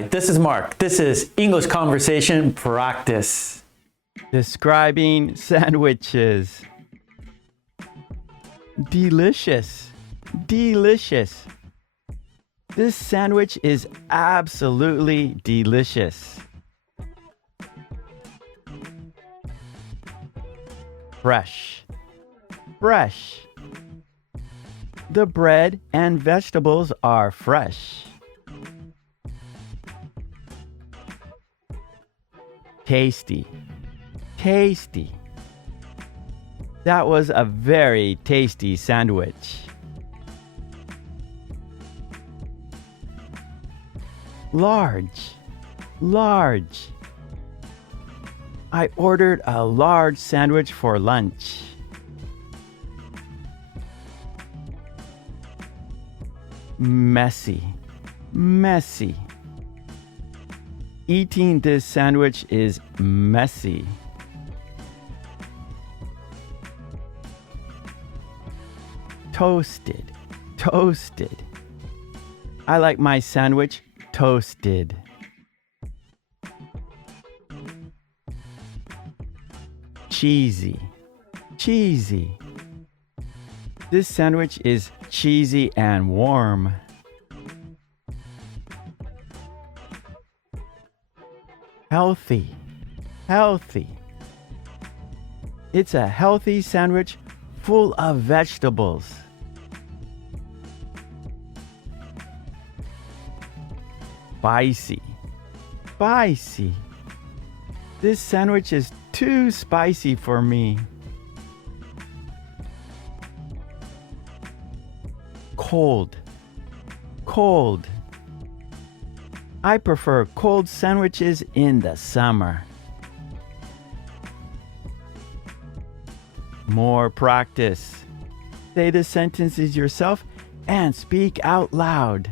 Hi, this is Mark. This is English Conversation Practice. Describing sandwiches. Delicious. Delicious. This sandwich is absolutely delicious. Fresh. Fresh. The bread and vegetables are fresh. Tasty. Tasty. That was a very tasty sandwich. Large. Large. I ordered a large sandwich for lunch. Messy. Messy. Eating this sandwich is messy. Toasted. Toasted. I like my sandwich toasted. Cheesy. Cheesy. This sandwich is cheesy and warm. Healthy. Healthy. It's a healthy sandwich full of vegetables. Spicy. Spicy. This sandwich is too spicy for me. Cold. Cold. I prefer cold sandwiches in the summer. More practice. Say the sentences yourself and speak out loud.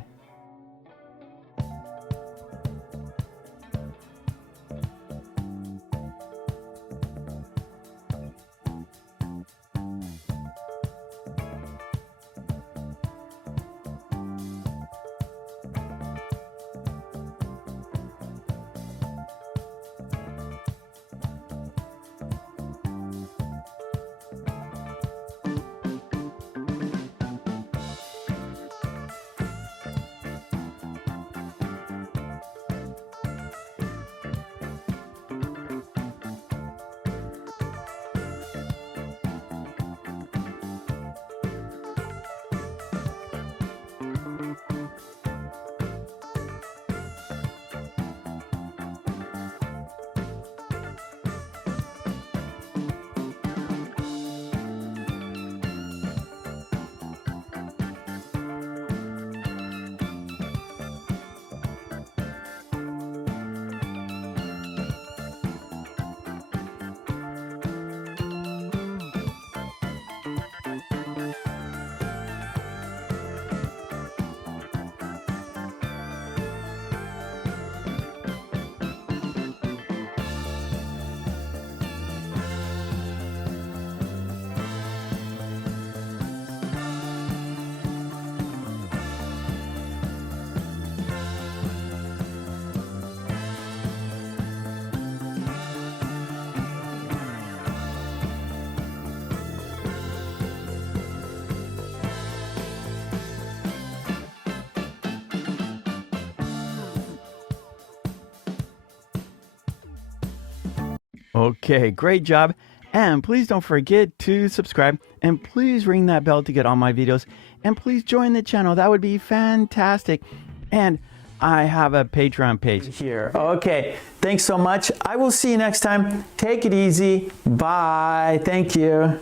Okay, great job. And please don't forget to subscribe and please ring that bell to get all my videos. And please join the channel. That would be fantastic. And I have a Patreon page Here. Okay. Thanks so much. I will see you next time. Take it easy. Bye. Thank you.